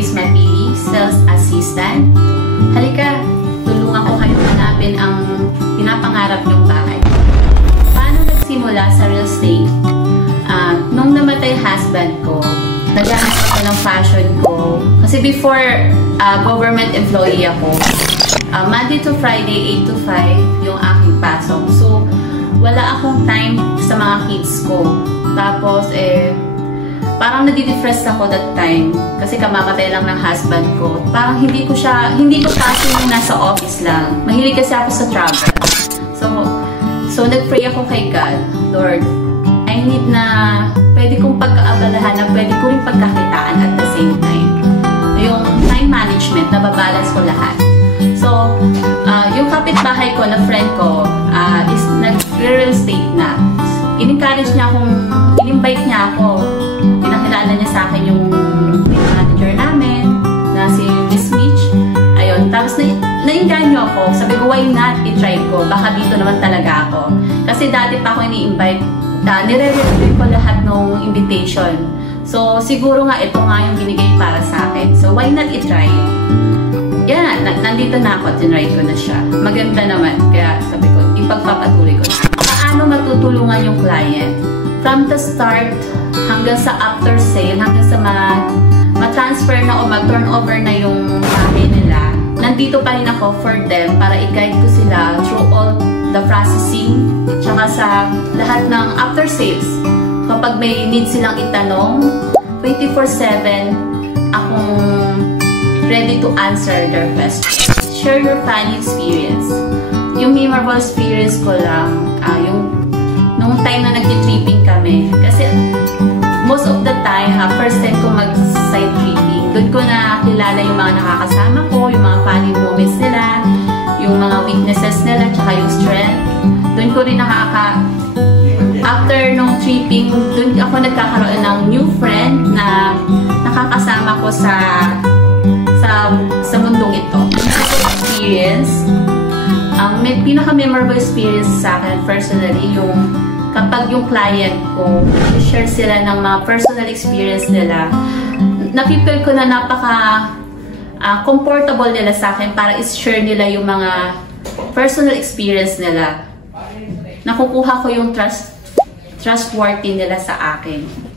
Grace Mapili, Sales Assistant. Halika, tulungan ko kayong hanapin ang pinapangarap niyong bahay. Paano nagsimula sa real estate? Nung namatay husband ko, naghahanap ako ng passion ko. Kasi before, government employee ako. Monday to Friday, 8 to 5 yung aking pasok. So, wala akong time sa mga kids ko. Tapos, parang nadidepress ako that time. Kasi kamamatay lang ng husband ko. Parang hindi ko passion yung nasa office lang. Mahilig kasi ako sa travel. So nag-pray ako kay God. Lord, I need na pwede kong pagkaabalahan na pwede ko rin pagkakitaan at the same time. Yung time management, nababalance ko lahat. So, yung kapitbahay ko na friend ko is nag-real estate na. In-encourage niya akong, in-invite niya ako. Pinakilala niya sa akin yung manager namin na si Miss Mitch. Ayun, tapos na-inganyo ako. Sabi ko, why not i-try ko? Baka dito naman talaga ako. Kasi dati pa ako ini-invite. Nire-review ko lahat ng invitation. So, siguro nga ito nga yung binigay para sa akin. So, why not i-try? Yan, nandito na ako. Tinry ko na siya. Maganda naman. Kaya sabi ko, ipagpapatuloy ko na. Paano matutulungan yung client? From the start, hanggang sa after sale, hanggang sa ma-transfer na o mag-turnover na yung bahay nila, nandito pa rin ako for them para i-guide ko sila through all the processing, tsaka sa lahat ng after sales. Kapag may need silang itanong, 24/7 akong ready to answer their questions. Share your funny experience. Yung memorable experience ko lang, nung time na nagti-tripping kami. Kasi most of the time, first time ko mag-side tripping, doon ko na kilala yung mga nakakasama ko, yung mga funny moments nila, yung mga weaknesses nila, tsaka yung strength. Doon ko rin after nung tripping, doon ako nagkakaroon ng new friend na nakakasama ko sa mundong ito. Experience, may pinaka-memorable experience sa akin personally, yung kapag yung client ko, share sila ng mga personal experience nila, napipil ko na napaka-comfortable nila sa akin para is-share nila yung mga personal experience nila. Nakukuha ko yung trustworthy nila sa akin.